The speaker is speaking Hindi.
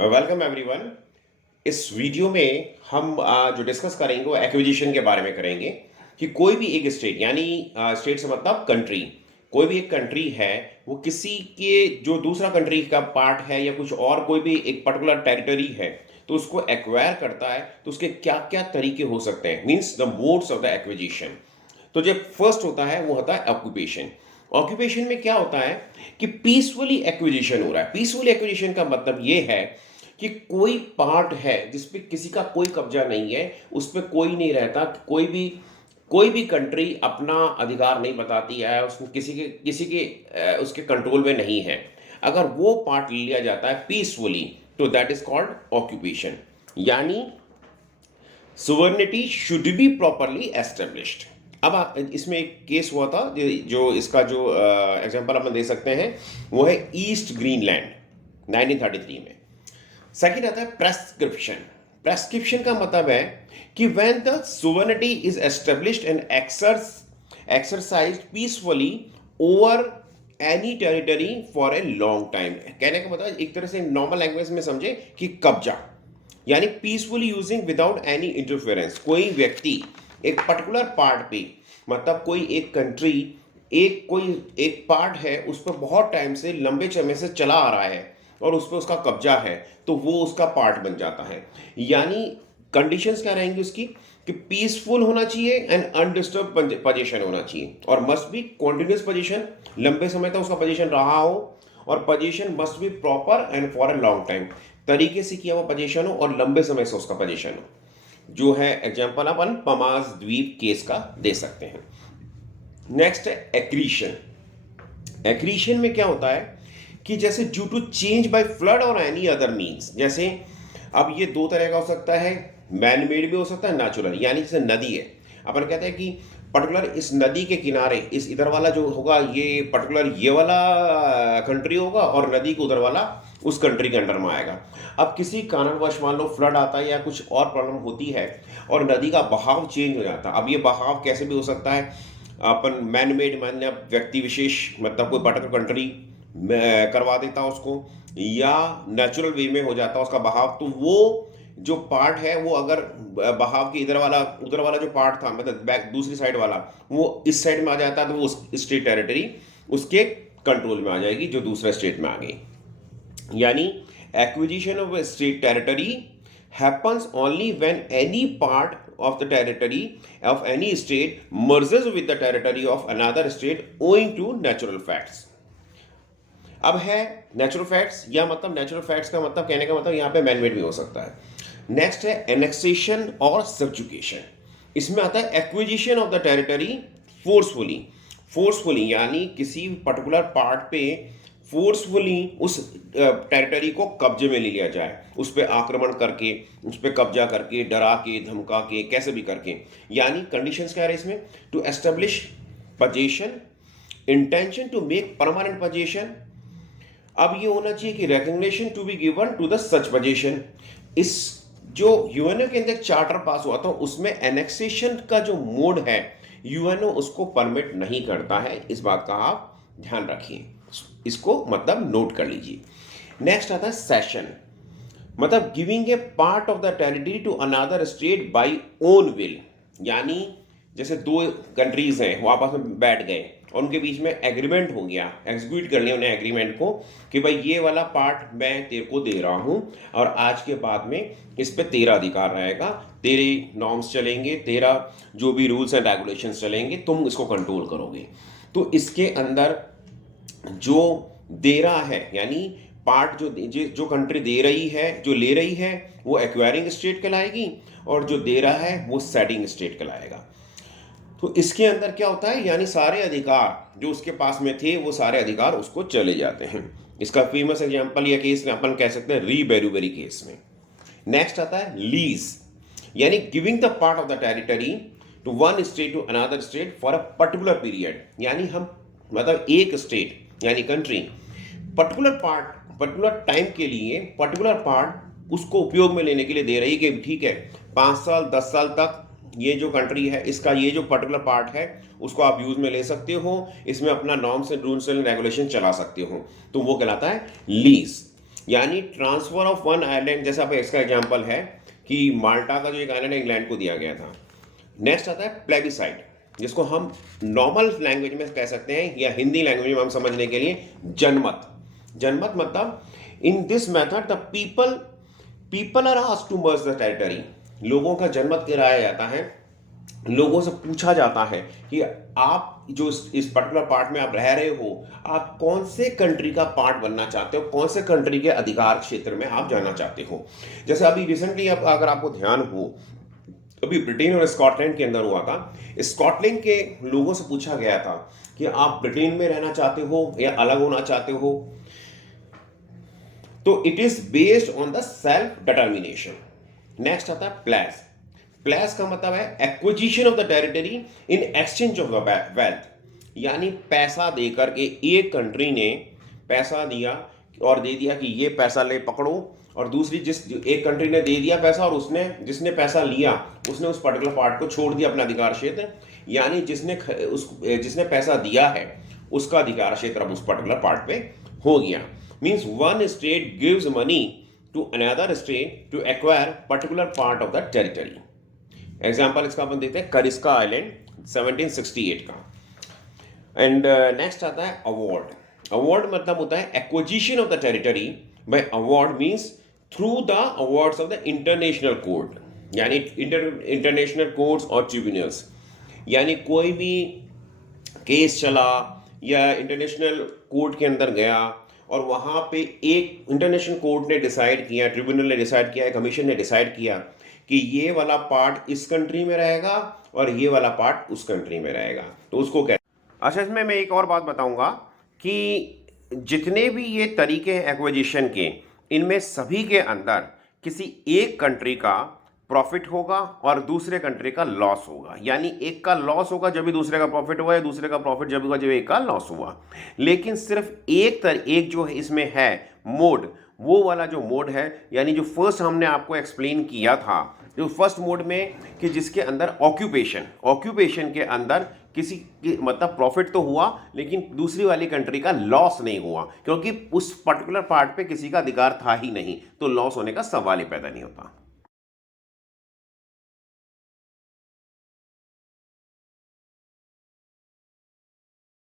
Welcome everyone. इस वीडियो में हम जो डिस्कस करेंगे वो एक्विजिशन के बारे में करेंगे कि कोई भी एक स्टेट यानी स्टेट से मतलब कंट्री, कोई भी एक कंट्री है वो किसी के जो दूसरा कंट्री का पार्ट है या कुछ और कोई भी एक पर्टिकुलर टेरिटरी है तो उसको एक्वायर करता है तो उसके क्या क्या तरीके हो सकते हैं, means the modes of the acquisition. तो जब फर्स्ट होता है वो होता है ऑक्यूपेशन। ऑक्यूपेशन में क्या होता है कि पीसफुली एक्विजिशन हो रहा है। पीसफुली एक्विजिशन का मतलब ये है कि कोई पार्ट है जिसपे किसी का कोई कब्जा नहीं है, उस पर कोई नहीं रहता, कोई भी कंट्री अपना अधिकार नहीं बताती है, उसमें किसी के उसके कंट्रोल में नहीं है। अगर वो पार्ट लिया जाता है पीसफुली तो दैट इज कॉल्ड ऑक्यूपेशन। यानी sovereignty should be properly established. अब इसमें एक केस हुआ था जो इसका जो एग्जांपल अपन दे सकते हैं वो है ईस्ट ग्रीनलैंड 1933 में। सेकंड आता है प्रेस्क्रिप्शन। प्रेस्क्रिप्शन का मतलब है कि when the sovereignty is established and exercised peacefully over any territory for a long time. कहने का मतलब एक तरह से नॉर्मल लैंग्वेज में समझे कि कब्जा, यानी peacefully using without any interference. कोई व्यक्ति एक पर्टिकुलर पार्ट पे, मतलब कोई एक कंट्री कोई एक पार्ट है उस पर बहुत टाइम से लंबे समय से चला आ रहा है और उस पर उसका कब्जा है तो वो उसका पार्ट बन जाता है। यानी कंडीशंस क्या रहेंगी उसकी कि पीसफुल होना चाहिए एंड अनडिस्टर्ब पोजीशन होना चाहिए और मस्ट बी कॉन्टिन्यूस पोजीशन, लंबे समय तक उसका पोजीशन रहा हो और position must be proper and for a long time, तरीके से किया हुआ पोजीशन हो और लंबे समय से उसका पोजीशन हो। जो है एग्जांपल अपन पमास द्वीप केस का दे सकते हैं। नेक्स्ट है एक्रीशन। एक्रीशन में क्या होता है कि जैसे due to change by flood और एनी अदर मीन्स, जैसे अब ये दो तरह का हो सकता है, मैन मेड भी हो सकता है, नेचुरल। यानी जैसे नदी है, अपन कहते हैं कि पर्टिकुलर इस नदी के किनारे इस इधर वाला जो होगा ये पर्टिकुलर ये वाला कंट्री होगा और नदी के उधर वाला उस कंट्री के अंडर में आएगा। अब किसी कारणवश मान लो फ्लड आता है या कुछ और प्रॉब्लम होती है और नदी का बहाव चेंज हो जाता है। अब ये बहाव कैसे भी हो सकता है, अपन मैन मेड मान लिया व्यक्ति विशेष, मतलब कोई पर्टिकुलर कंट्री करवा देता उसको, या नेचुरल वे में हो जाता है उसका बहाव। तो वो जो पार्ट है वो अगर बहाव के इधर वाला उधर वाला जो पार्ट था, मतलब बैक दूसरी साइड वाला, वो इस साइड में आ जाता है तो वो स्टेट टेरिटरी उसके कंट्रोल में आ जाएगी जो दूसरा स्टेट में आ गई। यानी acquisition of state territory happens only when any part of the territory of any state merges with the territory of another state owing to natural facts। अब है नेचुरल फैक्ट्स, या मतलब नेचुरल फैक्ट्स का मतलब कहने का मतलब यहाँ पे मैनमेड भी हो सकता है। नेक्स्ट है एनेक्सेशन और सब्जुकेशन। इसमें आता है acquisition of the territory forcefully. Forcefully यानी किसी पर्टिकुलर पार्ट पे फोर्सफुली उस टेरिटरी को कब्जे में ले लिया जाए, उस पर आक्रमण करके, उस पर कब्जा करके, डरा के, धमका के, कैसे भी करके। यानी कंडीशंस क्या है इसमें, to establish position, intention to make permanent position. अब ये होना चाहिए कि recognition to be given to the such position. इस जो यूएनओ के अंदर चार्टर पास हुआ था उसमें एनेक्सेशन का जो मोड है यूएनओ उसको परमिट नहीं करता है। इस बात का आप ध्यान रखिए, इसको मतलब नोट कर लीजिए। नेक्स्ट आता है सेशन, मतलब giving a part of the territory to another state by own will. यानी जैसे दो कंट्रीज हैं वो आपस में बैठ गए और उनके बीच में एग्रीमेंट हो गया, एग्जीक्यूट कर लिया उन्हें एग्रीमेंट को कि भाई ये वाला पार्ट मैं तेरे को दे रहा हूँ और आज के बाद में इस पे तेरा अधिकार रहेगा, तेरे नॉर्म्स चलेंगे, तेरा जो भी रूल्स एंड रेगुलेशंस चलेंगे, तुम इसको कंट्रोल करोगे। तो इसके अंदर जो दे रहा है यानी पार्ट जो कंट्री दे रही है, जो ले रही है वो एक्वायरिंग स्टेट कहलाएगी और जो दे रहा है वो सेटिंग स्टेट कहलाएगा। तो इसके अंदर क्या होता है, यानी सारे अधिकार जो उसके पास में थे वो सारे अधिकार उसको चले जाते हैं। इसका फेमस एग्जांपल या केस अपन कह सकते हैं री बेरूबेरी केस में। नेक्स्ट आता है लीज, यानी giving the part of the territory to one state to another state for a particular period. यानी हम मतलब एक स्टेट यानी कंट्री पर्टिकुलर टाइम के लिए पर्टिकुलर पार्ट उसको उपयोग में लेने के लिए दे रही कि ठीक है 5 साल 10 साल तक ये जो कंट्री है इसका ये जो पर्टिकुलर पार्ट है उसको आप यूज में ले सकते हो, इसमें अपना norms and rules and regulation चला सकते हो, तो वो कहलाता है लीज। यानी ट्रांसफर ऑफ वन आइलैंड, जैसा आप इसका एग्जांपल है कि माल्टा का जो एक आइलैंड है इंग्लैंड को दिया गया था। नेक्स्ट आता है प्लेबिसाइड, जिसको हम नॉर्मल लैंग्वेज में कह सकते हैं या हिंदी लैंग्वेज में हम समझने के लिए जनमत। जनमत मतलब in this method the people are asked to merge the territory. लोगों का जनमत कराया जाता है, लोगों से पूछा जाता है कि आप जो इस पर्टिकुलर पार्ट में आप रह रहे हो, आप कौन से कंट्री का पार्ट बनना चाहते हो, कौन से कंट्री के अधिकार क्षेत्र में आप जाना चाहते हो। जैसे अभी रिसेंटली अगर आपको ध्यान हो, अभी ब्रिटेन और स्कॉटलैंड के अंदर हुआ था। स्कॉटलैंड के लोगों से पूछा गया था कि आप ब्रिटेन में रहना चाहते हो या अलग होना चाहते हो। तो it is based on the self determination. Next आता है प्लेस। प्लेस का मतलब है acquisition of the territory in exchange of the wealth, यानी पैसा देकर के एक कंट्री ने पैसा दिया और दे दिया कि ये पैसा ले पकड़ो, और दूसरी एक कंट्री ने दे दिया पैसा और जिसने पैसा लिया उसने उस पर्टिकुलर पार्ट को छोड़ दिया अपना अधिकार क्षेत्र, यानी जिसने पैसा दिया है उसका अधिकार क्षेत्र अब उस पर्टिकुलर पार्ट पे हो गया। Means one state gives money to another state to acquire particular part of the territory. Example इसका अपन देखते हैं करिस्का आइलैंड 1768 का। एंड नेक्स्ट आता है अवार्ड। अवार्ड मतलब होता है acquisition of the territory by award, means through the awards of the international court, यानी इंटरनेशनल कोर्ट्स और ट्रिब्यूनल्स। यानी कोई भी केस चला या इंटरनेशनल कोर्ट के अंदर गया और वहाँ पे एक इंटरनेशनल कोर्ट ने डिसाइड किया, ट्रिब्यूनल ने डिसाइड किया, कमीशन ने डिसाइड किया कि ये वाला पार्ट इस कंट्री में रहेगा और ये वाला पार्ट उस कंट्री में रहेगा, तो उसको क्या। अच्छा, इसमें मैं एक और बात बताऊंगा कि जितने भी ये तरीके हैं एक्विजिशन के, इनमें सभी के अंदर किसी एक कंट्री का प्रॉफिट होगा और दूसरे कंट्री का लॉस होगा। यानी एक का लॉस होगा जब भी दूसरे का प्रॉफिट हुआ, या दूसरे का प्रॉफिट जब होगा जब एक का लॉस हुआ। लेकिन सिर्फ एक जो इसमें है मोड, वो वाला जो मोड है, यानी जो फर्स्ट हमने आपको एक्सप्लेन किया था, जो फर्स्ट मोड में कि जिसके अंदर ऑक्यूपेशन के अंदर किसी की मतलब प्रॉफिट तो हुआ लेकिन दूसरी वाली कंट्री का लॉस नहीं हुआ, क्योंकि उस पर्टिकुलर पार्ट पे किसी का अधिकार था ही नहीं, तो लॉस होने का सवाल ही पैदा नहीं होता।